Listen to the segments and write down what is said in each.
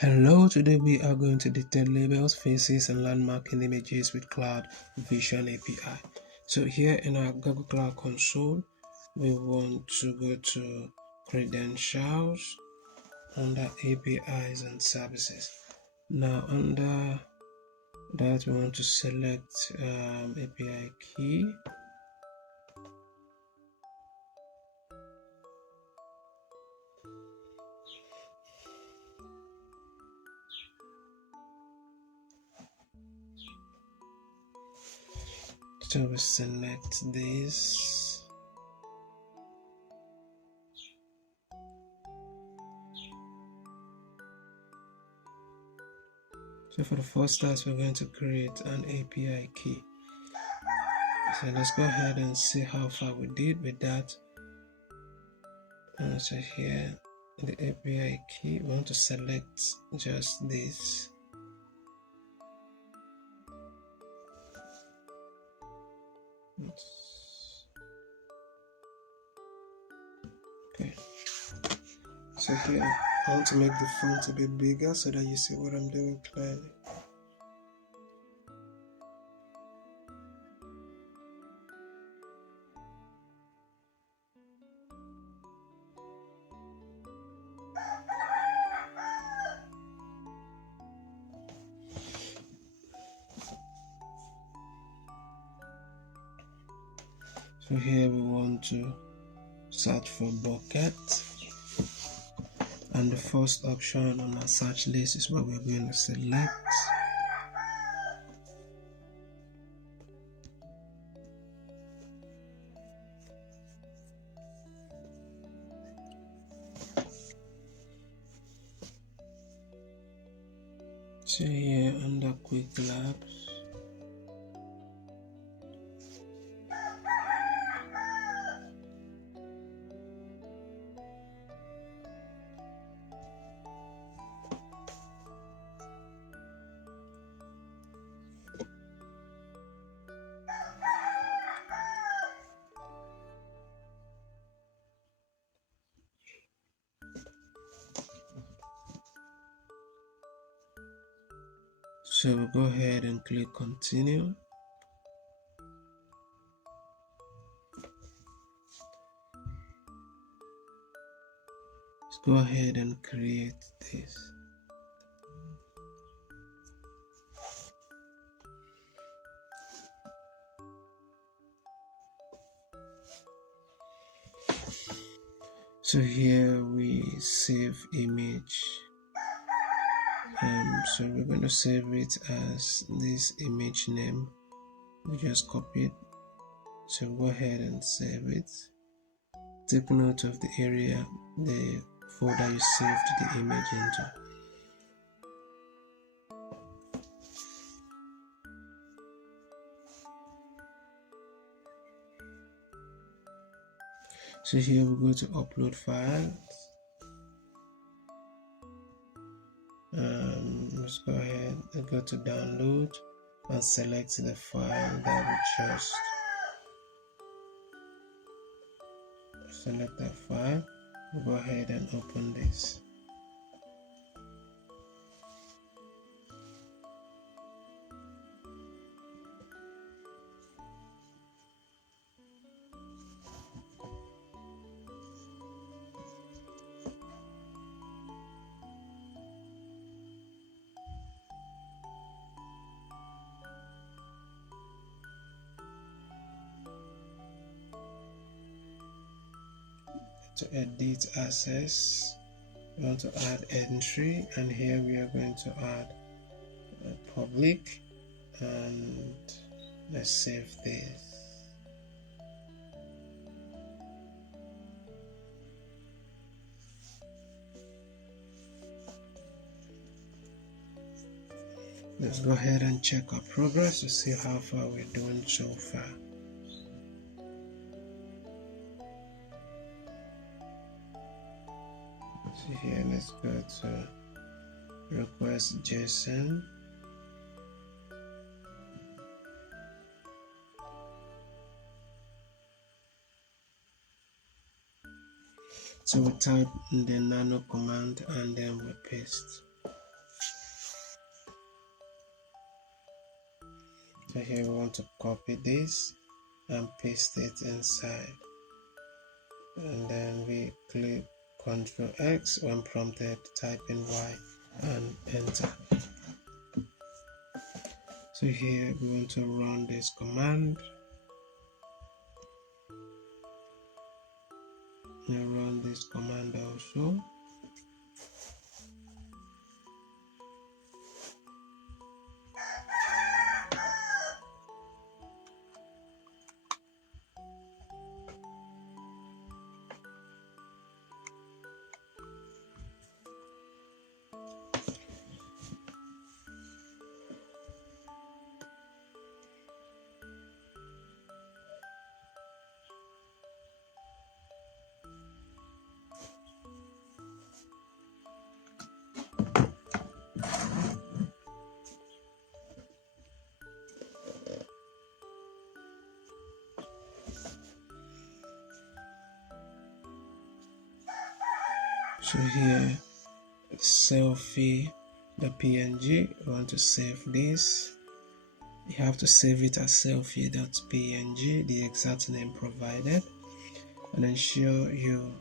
Hello, today we are going to detect labels, faces, and landmarking images with Cloud Vision API. So here in our Google Cloud Console, we want to go to Credentials under APIs and Services. Now under that, we want to select API key. So we select this. So for the first task, we're going to create an API key. So let's go ahead and see how far we did with that. So here in the API key, we want to select just this. Okay. So here I want to make the font a bit bigger so that you see what I'm doing clearly. So here we want to search for bucket, and the first option on our search list is what we're going to select. So here under quick labs, so we'll go ahead and click continue. Let's go ahead and create this. So here we save image. So we're going to save it as this image name. We just copy it. So go ahead and save it. Take note of the area, the folder you saved the image into. So here we go to upload files. Let's go ahead and go to download and select the file that we just select that file. We'll go ahead and open this. To edit access, we want to add entry, and here we are going to add public, and let's save this. Let's go ahead and check our progress to see how far we're doing so far. So here, let's go to request JSON. So we type the nano command and then we paste. So here we want to copy this and paste it inside, and then we click Ctrl X when prompted, type in Y and enter. So here we want to run this command and run this command also. So here, selfie, the PNG, we want to save this. You have to save it as selfie.png, the exact name provided, and ensure you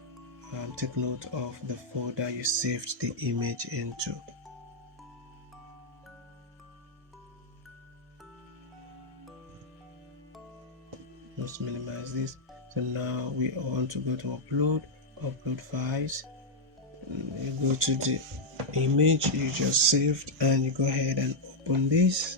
take note of the folder you saved the image into. Let's minimize this. So now we want to go to upload files. You go to the image you just saved and you go ahead and open this.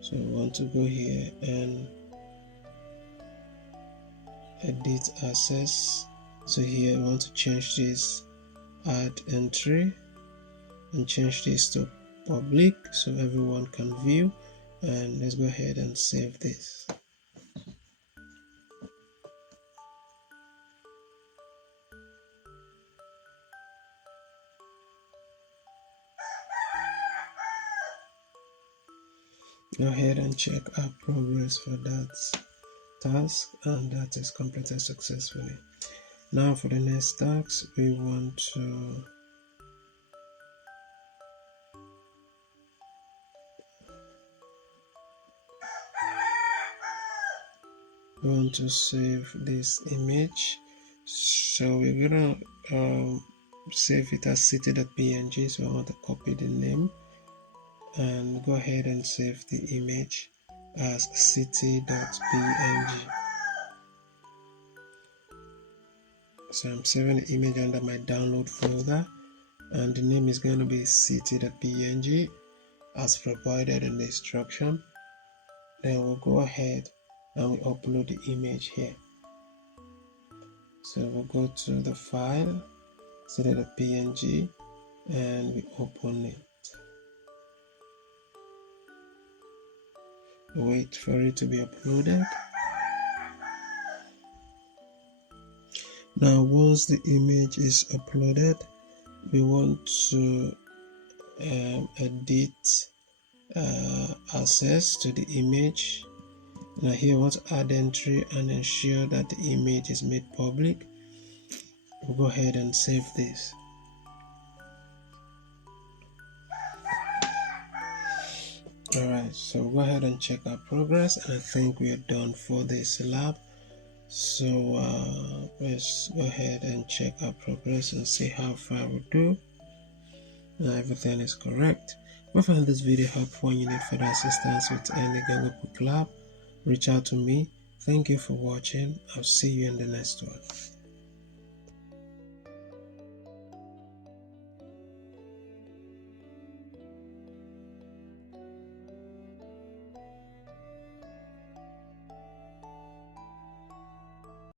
So we want to go here and edit access. So here we want to change this, add entry, and change this to public so everyone can view. And let's go ahead and save this. Go ahead and check our progress for that task, and that is completed successfully. Now for the next task, we want to save this image. So we're gonna save it as city.png. So I want to copy the name and go ahead and save the image as city.png. So I'm saving the image under my download folder, and the name is going to be city.png as provided in the instruction. Then we'll go ahead and we upload the image here. So we'll go to the file, city.png, and we open it. Wait for it to be uploaded. Now once the image is uploaded, we want to edit access to the image. Now here we want to add entry and ensure that the image is made public. We'll go ahead and save this. Alright, so we'll go ahead and check our progress, and I think we are done for this lab. So let's go ahead and check our progress and see how far we do. Now everything is correct. If you find this video helpful and you need further assistance with any Google Book Lab, reach out to me. Thank you for watching. I'll see you in the next one.